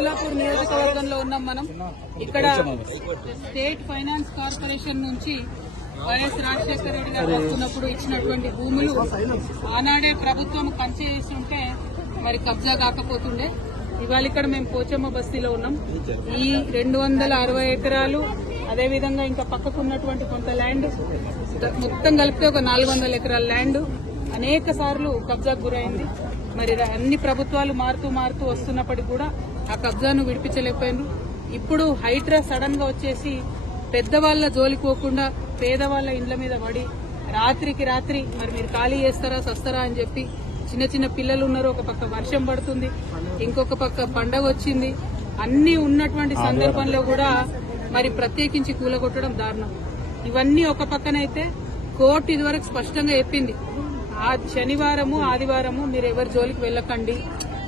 కుత్బుల్లాపూర్ నియోజకవర్గంలో ఉన్నాం మనం. ఇక్కడ స్టేట్ ఫైనాన్స్ కార్పొరేషన్ నుంచి వైఎస్ రాజశేఖర రెడ్డి గారు వస్తున్నప్పుడు ఇచ్చినటువంటి భూములు ఆనాడే ప్రభుత్వం పనిచేసి ఉంటే మరి కబ్జా కాకపోతుండే. ఇవాళ ఇక్కడ మేము పోచమ్మ బస్తీలో ఉన్నాం. ఈ 260 ఎకరాలు అదేవిధంగా ఇంకా పక్కకున్నటువంటి కొంత ల్యాండ్ మొత్తం కలిపితే ఒక 400 ఎకరాల ల్యాండ్ అనేక సార్లు కబ్జాకు గురైంది. మరి అన్ని ప్రభుత్వాలు మారుతూ వస్తున్నప్పటికీ కూడా ఆ కబ్జాను విడిపించలేకపోయినారు. ఇప్పుడు హైడ్రా సడన్ గా వచ్చేసి పెద్దవాళ్ల జోలికి పోకుండా పేదవాళ్ల ఇండ్ల మీద పడి రాత్రికి రాత్రి మరి మీరు ఖాళీ చేస్తారా సస్తారా అని చెప్పి చిన్న చిన్న పిల్లలు ఉన్నారు. ఒక పక్క వర్షం పడుతుంది, ఇంకొక పక్క పండగ వచ్చింది. అన్ని ఉన్నటువంటి సందర్భంలో కూడా మరి ప్రత్యేకించి కూలగొట్టడం దారుణం. ఇవన్నీ ఒక పక్కనైతే కోర్టు ఇదివరకు స్పష్టంగా చెప్పింది, ఆ శనివారము ఆదివారము మీరు ఎవరి జోలికి వెళ్ళకండి,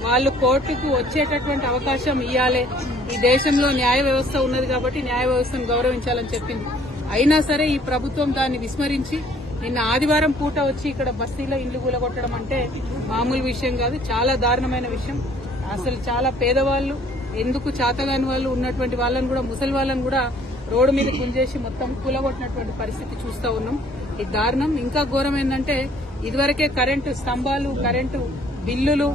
వాళ్ళు కోర్టుకు వచ్చేటటువంటి అవకాశం ఇవ్వాలి. ఈ దేశంలో న్యాయ వ్యవస్థ ఉన్నది కాబట్టి న్యాయ వ్యవస్థను గౌరవించాలని చెప్పింది. అయినా సరే ఈ ప్రభుత్వం దాన్ని విస్మరించి నిన్న ఆదివారం పూట వచ్చి ఇక్కడ బస్తీలో ఇండ్లు కూలగొట్టడం అంటే మామూలు విషయం కాదు, చాలా దారుణమైన విషయం. అసలు చాలా పేదవాళ్లు, ఎందుకు చాతగాని వాళ్ళు ఉన్నటువంటి వాళ్ళని కూడా, ముసలి వాళ్ళని కూడా రోడ్డు మీద గుంజేసి మొత్తం కూలగొట్టినటువంటి పరిస్థితి చూస్తా ఉన్నాం. ఇది దారుణం. ఇంకా ఘోరం ఏంటంటే ఇదివరకే కరెంటు స్తంభాలు, కరెంటు బిల్లులు,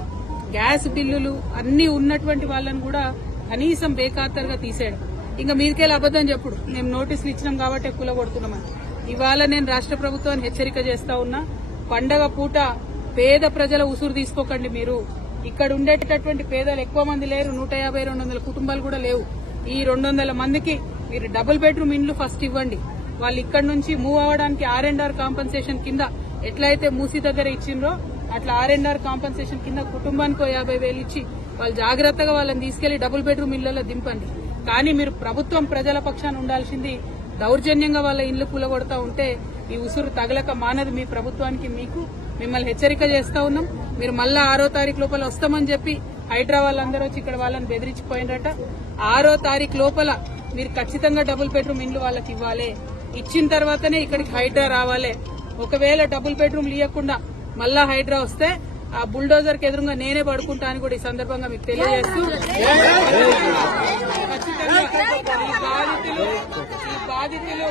గ్యాస్ బిల్లులు అన్ని ఉన్నటువంటి వాళ్ళని కూడా కనీసం బేఖాతరుగా తీసేయడం. ఇంకా మీదికెళ్ళి అబద్దం చెప్పుడు మేము నోటీసులు ఇచ్చినాం కాబట్టి కూలగొడుతున్నామని. ఇవాళ నేను రాష్ట్ర ప్రభుత్వాన్ని హెచ్చరిక చేస్తా ఉన్నా, పండగ పూట పేద ప్రజల ఉసురు తీసుకోకండి. మీరు ఇక్కడ ఉండేటటువంటి పేదలు ఎక్కువ మంది లేరు, 150-200 కుటుంబాలు కూడా లేవు. ఈ 200 మందికి మీరు డబుల్ బెడ్రూమ్ ఇండ్లు ఫస్ట్ ఇవ్వండి. వాళ్ళు ఇక్కడ నుంచి మూవ్ అవ్వడానికి R&R కాంపన్సేషన్ కింద ఎట్లయితే మూసీ దగ్గర ఇచ్చిండ్రో అట్లా R&R కాంపన్సేషన్ కింద కుటుంబానికి 50,000 ఇచ్చి వాళ్ళు జాగ్రత్తగా వాళ్ళని తీసుకెళ్లి డబుల్ బెడ్రూమ్ ఇళ్లలో దింపండి. కానీ మీరు ప్రభుత్వం ప్రజల పక్షాన ఉండాల్సింది. దౌర్జన్యంగా వాళ్ళ ఇండ్లు కూలగొడతా ఉంటే ఈ ఉసురు తగలక మానదు మీ ప్రభుత్వానికి. మిమ్మల్ని హెచ్చరిక చేస్తా ఉన్నాం. మీరు మళ్ళా 6వ తారీఖు లోపల వస్తామని చెప్పి హైడ్రా వాళ్ళందరూ వచ్చి ఇక్కడ వాళ్ళని బెదిరించిపోయినట. 6వ తారీఖు లోపల మీరు ఖచ్చితంగా డబుల్ బెడ్రూమ్ ఇండ్లు వాళ్ళకి ఇవ్వాలి. ఇచ్చిన తర్వాతనే ఇక్కడికి హైడ్రా రావాలి. ఒకవేళ డబుల్ బెడ్రూమ్లు ఇవ్వకుండా మళ్ళా హైడ్రా వస్తే ఆ బుల్డోజర్ కి ఎదురుగా నేనే పడుకుంటా అని కూడా ఈ సందర్భంగా మీకు తెలియజేస్తూ, ఈ బాధితులు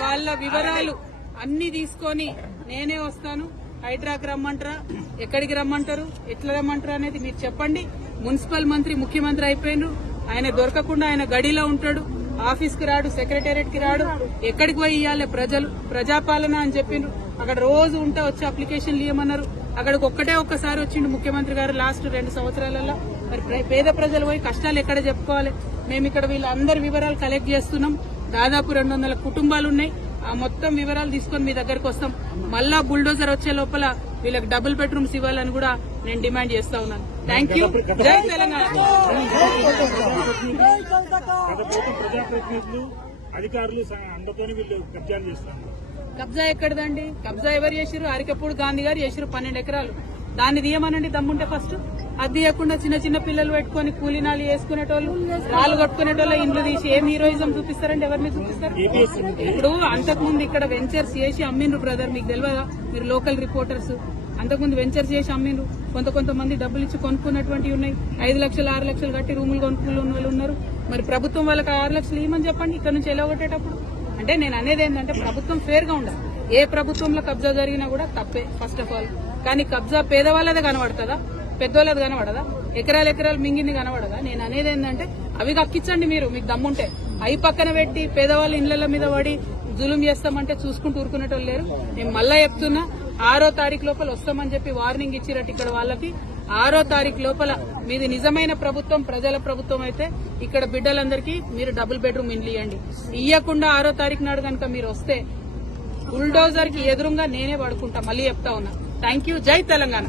వాళ్ళ వివరాలు అన్ని తీసుకొని నేనే వస్తాను. హైడ్రాకి రమ్మంటారా, ఎక్కడికి రమ్మంటారు, ఎట్లా రమ్మంటారు అనేది మీరు చెప్పండి. మున్సిపల్ మంత్రి ముఖ్యమంత్రి అయిపోయినారు, ఆయన దొరకకుండా ఆయన గడిలో ఉంటాడు, ఆఫీస్ కి రాడు, సెక్రటేరియట్ కి రాడు. ఎక్కడికి పోయి ఇవ్వాలి ప్రజలు, ప్రజాపాలన అని చెప్పిండ్రు. అక్కడ రోజు ఉంటే వచ్చి అప్లికేషన్లు ఇవ్వమన్నారు. అక్కడికి ఒక్కసారి వచ్చిండు ముఖ్యమంత్రి గారు లాస్ట్ 2 సంవత్సరాలలో. మరి పేద ప్రజలు పోయి కష్టాలు ఎక్కడ చెప్పుకోవాలి? మేము ఇక్కడ వీళ్ళందరి వివరాలు కలెక్ట్ చేస్తున్నాం. దాదాపు 200 కుటుంబాలు ఉన్నాయి. ఆ మొత్తం వివరాలు తీసుకొని మీ దగ్గరకు వస్తాం. మళ్ళా బుల్డోజర్ వచ్చే లోపల వీళ్ళకి డబుల్ బెడ్రూమ్స్ ఇవ్వాలని కూడా నేను డిమాండ్ చేస్తా ఉన్నాను. Thank you. జై తెలంగాణ. కబ్జా ఎక్కడదండి? కబ్జా ఎవరు చేసిరు? అరికపూడి గాంధీ గారు చేసిరు 12 ఎకరాలు. దాన్ని తీయమనండి దమ్ముంటే ఫస్ట్. అది తీయకుండా చిన్న పిల్లలు పెట్టుకుని కూలీనాలు వేసుకునేటోళ్ళు, రాళ్ళు కట్టుకునేటోళ్ళ ఇండ్లు తీసి ఏం హీరోయిజం చూపిస్తారండి? ఎవరిని చూపిస్తారు? ఇప్పుడు అంతకుముందు ఇక్కడ వెంచర్స్ చేసి అమ్మిండ్రు బ్రదర్, మీకు తెలియదా? మీరు లోకల్ రిపోర్టర్స్. అంతకుముందు వెంచర్స్ చేసి అమ్మిండ్రు. కొంతమంది డబ్బులు ఇచ్చి కొనుక్కున్నటువంటివి ఉన్నాయి. 5 లక్షలు 6 లక్షలు కట్టి రూములు కొనుక్కున్న వాళ్ళు ఉన్నారు. మరి ప్రభుత్వం వాళ్ళకి 6 లక్షలు ఇవ్వమని చెప్పండి ఇక్కడ నుంచి ఎలాగొట్టేటప్పుడు. అంటే నేను అనేది ఏంటంటే ప్రభుత్వం ఫేర్ గా ఉండాలి. ఏ ప్రభుత్వంలో కబ్జా జరిగినా కూడా తప్పే ఫస్ట్ ఆఫ్ ఆల్. కానీ కబ్జా పేదవాళ్ళదే కనబడుతుందా, పెద్దవాళ్ళది కనబడదా? ఎకరాలు మింగింది కనబడదా? నేను అనేది ఏంటంటే అవి కక్కించండి మీరు, మీకు దమ్ముంటే. అవి పక్కన పెట్టి పేదవాళ్ళ ఇళ్ల మీద పడి జులుం చేస్తామంటే చూసుకుంటూ ఊరుకునేటోళ్ళు లేరు. నేను మళ్ళా చెప్తున్నా, 6వ తారీఖు లోపల వస్తామని చెప్పి వార్నింగ్ ఇచ్చిరట్టు ఇక్కడ వాళ్ళకి. 6వ తారీఖు లోపల మీది నిజమైన ప్రభుత్వం, ప్రజల ప్రభుత్వం అయితే ఇక్కడ బిడ్డలందరికీ మీరు డబుల్ బెడ్రూమ్ ఇండ్లు ఇవ్వండి. ఇవ్వకుండా 6వ తారీఖు నాడు కనుక మీరు వస్తే బుల్డోజర్ కి ఎదురుగా నేనే పడుకుంటా. మళ్ళీ చెప్తా ఉన్నా. Thank you. జై తెలంగాణ.